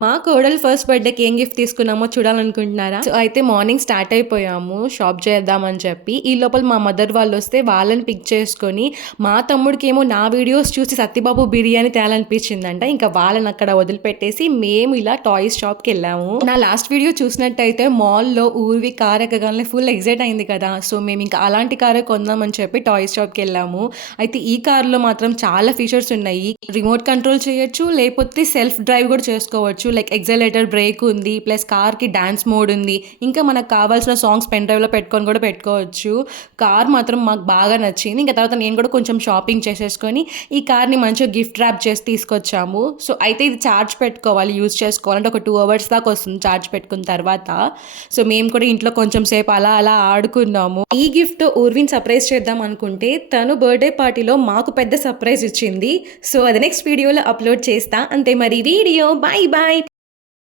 మా కోడలు ఫస్ట్ బర్త్‌డేకి ఏం గిఫ్ట్ తీసుకున్నామో చూడాలనుకుంటున్నారా? సో, అయితే మార్నింగ్ స్టార్ట్ అయిపోయాము షాప్ చేద్దామని చెప్పి. ఈ లోపల మా మదర్ వాళ్ళొస్తే వాళ్ళని పిక్ చేసుకొని, మా తమ్ముడికేమో నా వీడియోస్ చూసి సత్తిబాబు బిర్యానీ తేవాలనిపించిందంట. ఇంకా వాళ్ళనక్కడ వదిలిపెట్టేసి మేము ఇలా టాయ్స్ షాప్‌కెళ్ళాము. నా లాస్ట్ వీడియో చూసినట్టయితే మాల్‌లో ఊర్వి కార్ ఎక్కగానే ఫుల్ ఎక్సైట్ అయింది కదా! సో, మేమింక అలాంటి కారే కొందామని చెప్పి టాయ్స్ షాప్‌కెళ్ళాము. అయితే ఈ కార్‌లో మాత్రం చాలా ఫీచర్స్ ఉన్నాయి. రిమోట్ కంట్రోల్ చేయొచ్చు, లేపోతే సెల్ఫ్ డ్రైవ్ కూడా చేసుకోవచ్చు. లైక్ ఎక్సలేటర్ బ్రేక్ ఉంది. ప్లస్ కార్‌కి డాన్స్ మోడ్ ఉంది. ఇంకా మనకు కావాల్సిన సాంగ్స్ పెన్ డ్రైవ్‌లో పెట్టుకొని కూడా పెట్టుకోవచ్చు. కార్ మాత్రం మాకు బాగా నచ్చింది. ఇంక తర్వాత నేను కూడా కొంచెం షాపింగ్ చేసేసుకొని ఈ కార్‌ని మంచిగా గిఫ్ట్ ర్యాప్ చేసి తీసుకొచ్చాము. సో, అయితే ఇది చార్జ్ పెట్టుకోవాలి, యూజ్ చేసుకోవాలంటే ఒక 2 అవర్స్ దాకా వస్తుంది చార్జ్ పెట్టుకున్న తర్వాత. సో, మేము కూడా ఇంట్లో కొంచెం సేపు అలా అలా ఆడుకున్నాము. ఈ గిఫ్ట్ ఊర్విని సర్ప్రైజ్ చేద్దాం అనుకుంటే తను బర్త్‌డే పార్టీలో మాకు పెద్ద సర్ప్రైజ్ ఇచ్చింది. సో, అది నెక్స్ట్ వీడియోలో అప్‌లోడ్ చేస్తా. అంతే మరి వీడియో. Bye bye.